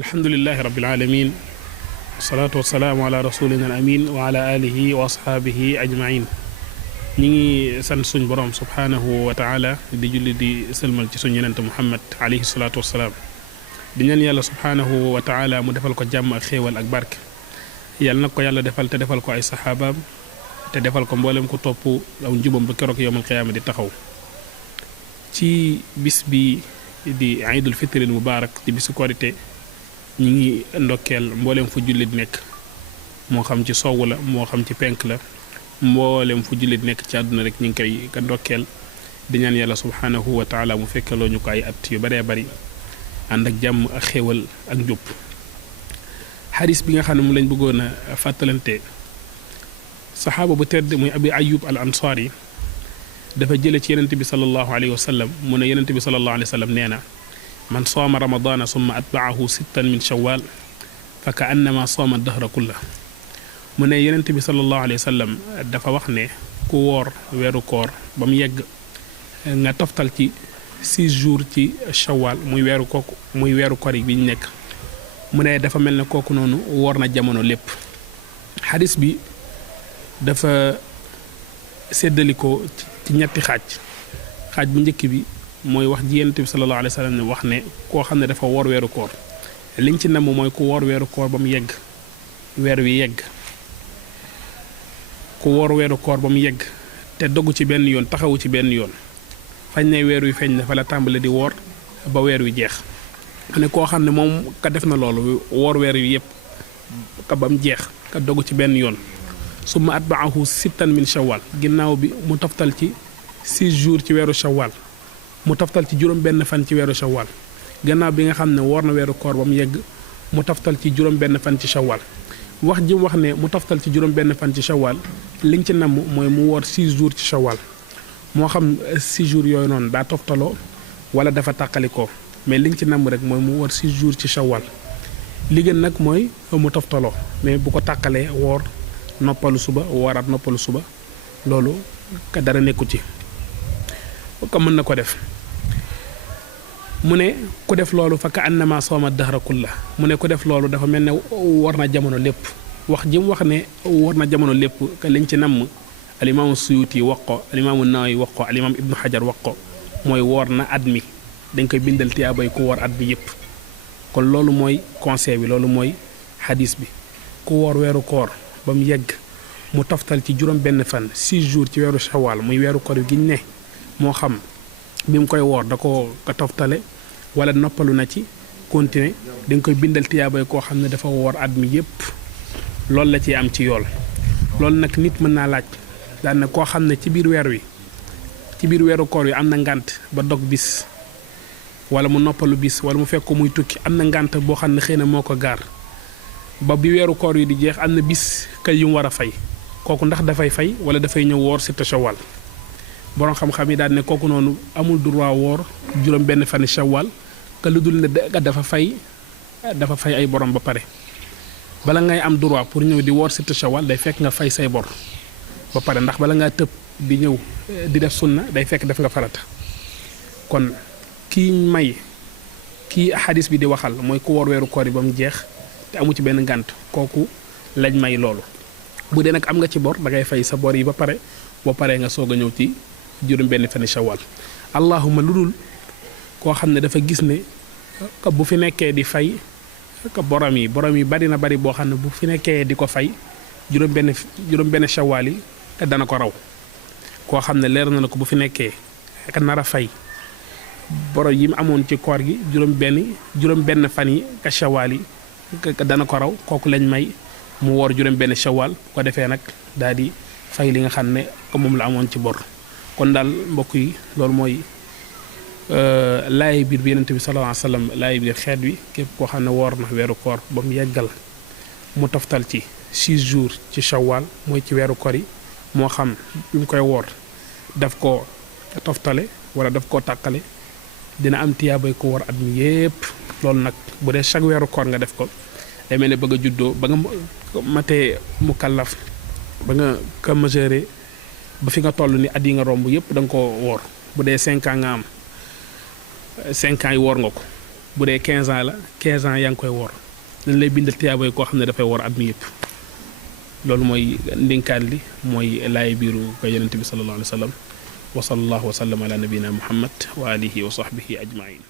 alhamdulillahi rabbil alamin wasalaatu wasalaamu ala rasulina al amin wa ala alihi wa ashaabihi ajmain ñi ngi sant suñ borom subhaanahu wa taala di julli di sëlmal ci suñ yenente muhammad alayhi salaatu wasalaam di ñaan yàlla subhaanahu wa taala mu defal ko jàmm ak xéewal ak barke yàlla nag ko yàlla defal te defal ko ay saxaabaam te defal ko mboolem ko topp aw njubam ba keroog yowmal qiyaama di taxaw ci bis bi di iidul fitril mubaarak di bisu korite ñi ngi ndokkeel mboolem fu jullit nekk moo xam ci sowwu la moo xam ci penk la mboolem fu jullit nekk ci àdduna rek ñu ngi koy ka ndokkeel di ñaan yàlla subhaanahu wa taala mu fekkeloo ñu ko ay at yu baree bari ànd ak jàmm ak xéewal ak njub xadis bi nga xam ne mu lañ bëggoon a fàttalante saxaaba bu tedd muy abi ayub al ansaari dafa jële ci yenente bi sallallahu alayhi wa sallam mu ne yenente bi sallallahu alayhi wa sallam nee na man sooma ramadana summa atbaahu sittan min shawal fa ka annama sooma dahra kulla mu ne yenente bi sallallahu alayhi wa sallam dafa wax ne ku woor weeru koor ba mu yegg nga toftal ci 6 jours ci shawal muy weeru koor yi bi ñu nekk mu ne dafa mel ne kooku noonu woor na jamono lépp xadis bi dafa séddalikoo ci ñetti xaaj bu njëkk bi mooy wax ji Yonent bi sallallahu alayhi wa sallam ne wax ne koo xam ne dafa woor weeru koor liñ ci namm mooy ku woor weeru koor ba mu yegg weer wi yegg ku woor weeru koor ba mu yegg te doggu ci benn yoon taxawu ci benn yoon fañ ne weer wi feeñ na fa la tàmbale di woor ba weer wi jeex ne koo xam ne moom ka def na loolu woor weer wi yëpp ka ba mu jeex ka doggu ci benn yoon summa atbaahu sittan min shawal ginnaaw bi mu toftal ci 6 jours ci weeru shawal mu toftal ci juróom benn fan ci weeru shawal gannaaw bi nga xam ne woor na weeru koor ba mu yegg mu toftal ci juróom benn fan ci shawal wax ji mu wax ne mu toftal ci juróom benn fan ci shawal liñ ci namm mooy mu woor 6 jours ci shawal moo xam 6 jours yooyu noonu daa toftaloo wala dafa tàqalikoo mais liñ ci namm rek mooy mu woor 6 jours ci shawal li gën nag mooy mu toftaloo mais bu ko tàqalee woor noppalu suba wooraat noppalu suba loolu ka dara nekku ci ko mën na ko def mu ne ku def loolu fa ka annama sooma dahra kulla mu ne ku def loolu dafa mel ne war na jamono lépp wax ji mu wax ne war na jamono lépp ka liñ ci namm alimaamu suyuti wax ko alimaamu nawawi wax ko alimaam ibnu xajar wax ko mooy woor na at mi dañ koy bindal tiyaabay ku woor at bi yëpp kon loolu mooy conseil bi loolu mooy xadis bi ku woor weeru koor ba mu yegg mu toftal ci juróom benn fan 6 jours ci weeru shawal muy weeru koor gi ñu ne moo xam bi mu koy woor da ko toftale wala noppalu na ci continuer dañ koy bindal tiyaabay koo xam ne dafa woor at mi yépp loolu la ci am ci yool loolu nag nit mën naa laaj daan na koo xam ne ci biir weeru koor wi am na ngànt ba dog bis wala mu noppalu bis wala mu fekk ko muy tukki am na ngànt boo xam ne xëy na moo ko gaar ba bi weeru koor yi di jeex am na bis kay yu mu war a fay kooku ndax dafay fay wala dafay ñëw woor sitta shawal borom xam-xam yi daal ne kooku noonu amul droit woor juróom benn fani shawal ka lu dul ne dafa fay ay borom ba pare bala ngay am droit pour ñëw di woor sitta shawal day fekk nga fay say bor ba pare ndax bala ngaa tëb di ñëw di def sunna day fekk def nga farata kon kii xadis bi di waxal mooy ku woor weeru koor yi ba mu jeex te amu ci benn ngànt kooku lañ may loolu bu dee nag am nga ci bor da ngay fay sa bor yi ba pare boo paree nga soog a ñëw ci juróom benn fani shawal allahuma lu dul koo xam ne dafa gis ne bu fi nekkee di fay borom yi bari na bari boo xam ne bu fi nekkee di ko fay juróom benn shawal yi dana ko raw koo xam ne leer na ko bu fi nekkee ka nar a fay borom yi mu amoon ci koor gi juróom benn fan yi ka shawal yi dana ko raw kooku lañ may mu woor juróom benn shawal ko defee nag daal di fay li nga xam ne ko moom la amoon ci bor kon daal mbokk yi loolu mooy laay biir bi Yonent bi sallallahu alayhi wa sallam laay biir xeet wi képp koo xam ne woor na weeru koor ba mu yeggal mu toftal ci 6 jours ci shawal mooy ci weeru koor yi moo xam bi mu koy woor daf ko toftale wala daf koo tàkkale dina am tiyaabay ko woor at mi yépp loolu nag bu dee chaque weeru koor nga def ko day mel ne ba nga juddoo ba nga matee mu kallaf ba nga ko majeure ba fi nga toll ni at yi nga romb yépp da nga ko woor bu dee 5 ans nga am 5 ans yi woor nga ko bu dee 15 ans la 15 ans yaa ngi koy woor dañ lay bindal tiyaabay koo xam ne dafay woor at mi yëpp loolu mooy ndénkaan li mooy laay biiru ko yonent bi sallallahu alayhi wa sallam wa sallallahu wa sallam ala nabina muhammad wa alihi wa sahbihi ajmain